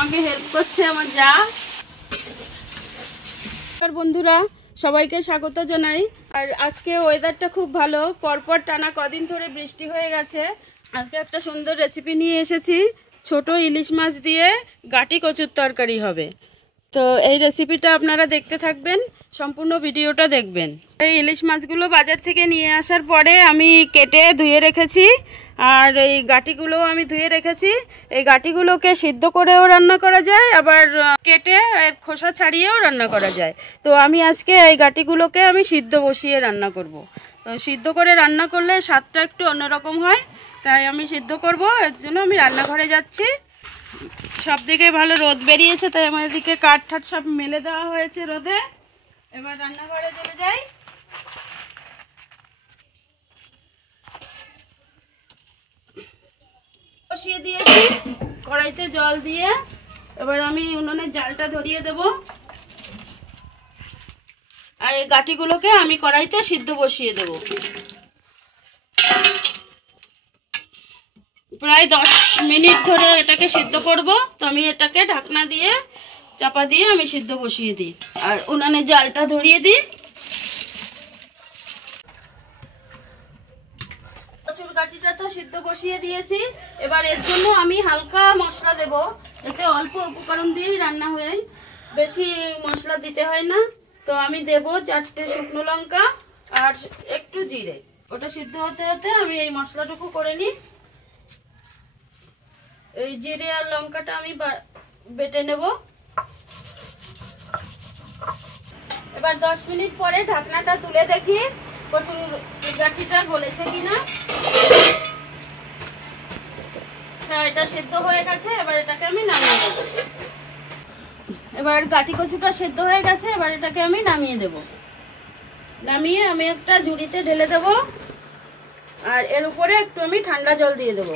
আমাকে হেল্প করছে আমার যা। বন্ধুরা সবাইকে স্বাগত জানাই। আর আজকে ওয়েদারটা খুব ভালো, পরপর টানা কদিন ধরে বৃষ্টি হয়ে গেছে। আজকে একটা সুন্দর রেসিপি নিয়ে এসেছি। ছোট ইলিশ মাছ দিয়ে গাটি কচুর তরকারি হবে। তো এই রেসিপিটা আপনারা দেখতে থাকবেন, সম্পূর্ণ ভিডিওটা দেখবেন। এই ইলিশ মাছগুলো বাজার থেকে নিয়ে আসার পরে আমি কেটে ধুয়ে রেখেছি, আর এই গাটিগুলো আমি ধুয়ে রেখেছি। এই গাটিগুলোকে সিদ্ধ করেও রান্না করা যায়, আবার কেটে খোসা ছাড়িয়েও রান্না করা যায়। তো আমি আজকে এই গাটিগুলোকে আমি সিদ্ধ বসিয়ে রান্না করব। তো সিদ্ধ করে রান্না করলে স্বাদটা একটু অন্যরকম হয়, তাই আমি সিদ্ধ করব। এর জন্য আমি রান্নাঘরে যাচ্ছি। সব দিকে ভালো রোদ বেরিয়েছে, তাই আমার এদিকে কাঠ ঠাট সব মেলে দেওয়া হয়েছে রোদে। এবার রান্নাঘরে চলে যাই। বসিয়ে দিয়েছি কড়াইতে জল দিয়ে। এবার আমি উনুনের জালটা ধরিয়ে দেব, আর এই গাটিগুলোকে আমি কড়াইতে সিদ্ধ বসিয়ে দেব। প্রায় 10 মিনিট ধরে এটাকে সিদ্ধ করব। তো আমি এটাকে ঢাকনা দিয়ে চাপা দিয়ে আমি সিদ্ধ বসিয়ে দিই, আর উনানে জালটা ধরিয়ে দিই। কচুর গাটিটা তো সিদ্ধ বসিয়ে দিয়েছি। এবার এর জন্য আমি হালকা মশলা দেব। এতে অল্প উপকরণ দিয়েই রান্না হয়, বেশি মশলা দিতে হয় না। তো আমি দেব 4টে শুকনো লঙ্কা আর একটু জিরে। ওটা সিদ্ধ হতে হতে আমি এই মশলাটুকু করে নিই। এই জিরে আর লঙ্কাটা আমি বেটে নেব। এবার 10 মিনিট পরে ঢাকনাটা তুলে দেখি কচুর গাটিটা গলেছে কিনা। হ্যাঁ, এটা সিদ্ধ হয়ে গেছে। এবার এটাকে আমি নামিয়ে দেব। এবার গাটি কচুটা সিদ্ধ হয়ে গেছে, এবার এটাকে আমি নামিয়ে দেব। নামিয়ে আমি একটা ঝুড়িতে ঢেলে দেব, আর এর উপরে একটু আমি ঠান্ডা জল দিয়ে দেব।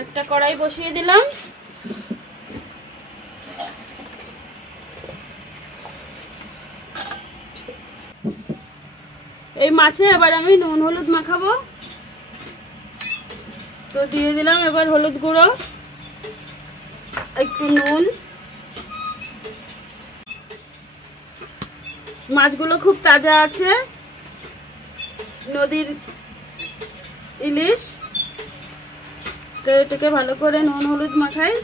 একটা কড়াই বসিয়ে দিলাম। এই মাছে এবার আমি নুন হলুদ মাখাবো। তো দিয়ে দিলাম এবার হলুদ গুঁড়ো, একটু নুন। মাছগুলো খুব তাজা আছে, নদীর ইলিশ। তো এটাকে ভালো করে নুন হলুদ মাখাই।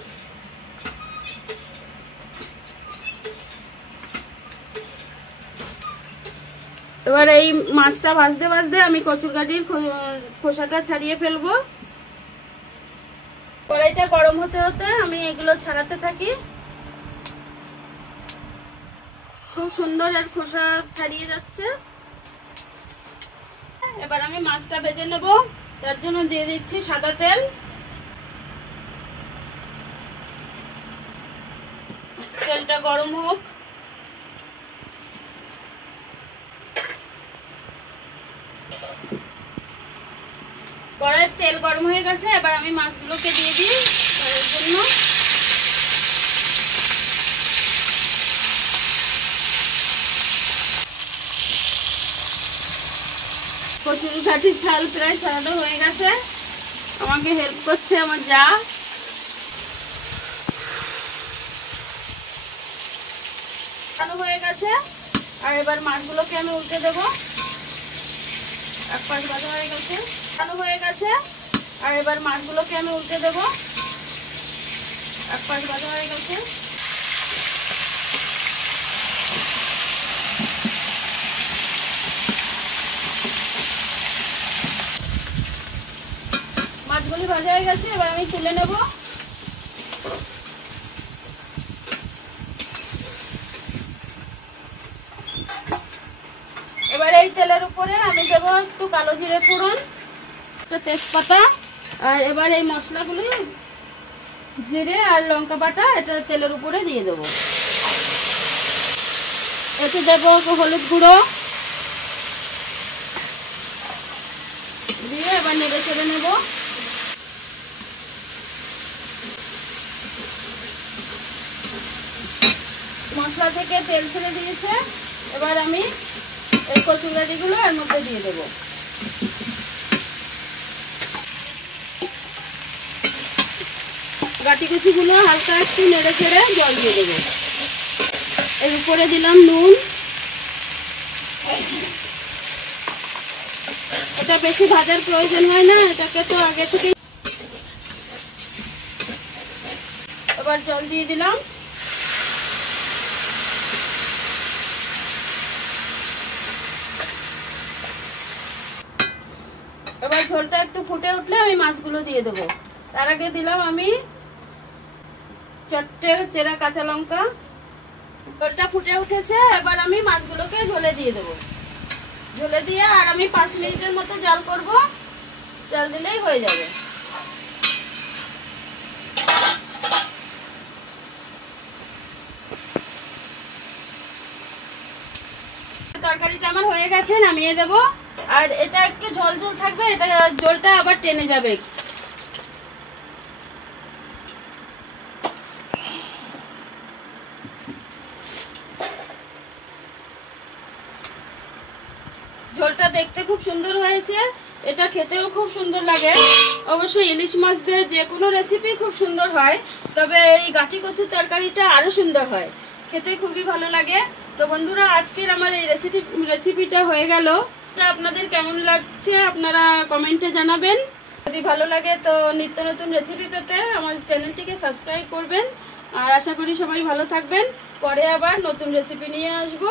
এবার এই মাছটা ভাজতে ভাজতে আমি কচুর গাটির খোসাটা ছাড়িয়ে ফেলবো। কড়াইটা গরম হতে হতে আমি এগুলো ছাড়াতে থাকি। খুব সুন্দর আর খোসা ছাড়িয়ে যাচ্ছে। এবার আমি মাছটা ভেজে নেব। তার জন্য দিয়ে দিচ্ছি সাদা তেল। তেলটা গরম হোক। কড়াইয়ের তেল গরম হয়ে গেছে। এবার আমি মাছগুলোকে দিয়ে দিই এর জন্য। কচুর গাটির ছাল প্রায় ছাড়ানো হয়ে গেছে। আমাকে হেল্প করছে আমার যা। হয়ে গেছে, আর এবার মাছগুলোকে আমি উল্টে দেবো। এক পাশ ভাজা হয়ে গেছে, হয়ে গেছে। আর এবার মাছগুলোকে আমি উল্টে দেবো। এক পাশ ভাজা হয়ে গেছে। মাছগুলি ভাজা হয়ে গেছে, এবার আমি তুলে নেব। এবার এই তেলের উপরে আমি দেব একটু কালো জিরে ফোড়ন, একটা তেজপাতা, আর এবার এই মশলাগুলি জিরে আর লঙ্কা বাটা এটা তেলের উপরে দিয়ে দেব। এতে দেব হলুদ গুঁড়ো দিয়ে এবার নেড়ে চেড়ে নেব। মশলা থেকে তেল ছেড়ে দিয়েছে। এবার আমি এই কচুর গাটিগুলো এর মধ্যে দিয়ে দেবো। গাটি কচুগুলো হালকা একটু নেড়ে ছেড়ে জল দিয়ে দেবো। এর উপরে দিলাম নুন। এটা বেশি ভাজার প্রয়োজন হয় না, এটাকে তো আগে থেকে। এবার জল দিয়ে দিলাম। এবার ঝোলটা একটু ফুটে উঠলে আমি মাছগুলো দিয়ে দেবো। তার আগে দিলাম আমি 4টে চেরা কাঁচা লঙ্কা। ঝোলটা ফুটে উঠেছে, এবার আমি মাছগুলোকে ঝোলে দিয়ে দেবো। ঝোলে দিয়ে আর আমি 5 মিনিটের মতো জাল করব। জাল দিলেই হয়ে যাবে। তরকারিটা আমার হয়ে গেছে, নামিয়ে দেব। আর এটা একটু ঝোল ঝোল থাকবে, এটা ঝোলটা আবার টেনে যাবে। ঝোলটা দেখতে খুব সুন্দর হয়েছে, এটা খেতেও খুব সুন্দর লাগে। অবশ্যই ইলিশ মাছ দিয়ে যে কোনো রেসিপি খুব সুন্দর হয়, তবে এই গাটি কচুর তরকারিটা আরো সুন্দর হয়, খেতে খুবই ভালো লাগে। তো বন্ধুরা, আজকের আমার এই রেসিপিটা হয়ে গেল। আপনাদের কেমন লাগছে আপনারা কমেন্টে জানাবেন। যদি ভালো লাগে তো নিত্য নতুন রেসিপি পেতে আমার চ্যানেলটিকে সাবস্ক্রাইব করবেন। আর আশা করি সবাই ভালো থাকবেন। পরে আবার নতুন রেসিপি নিয়ে আসবো।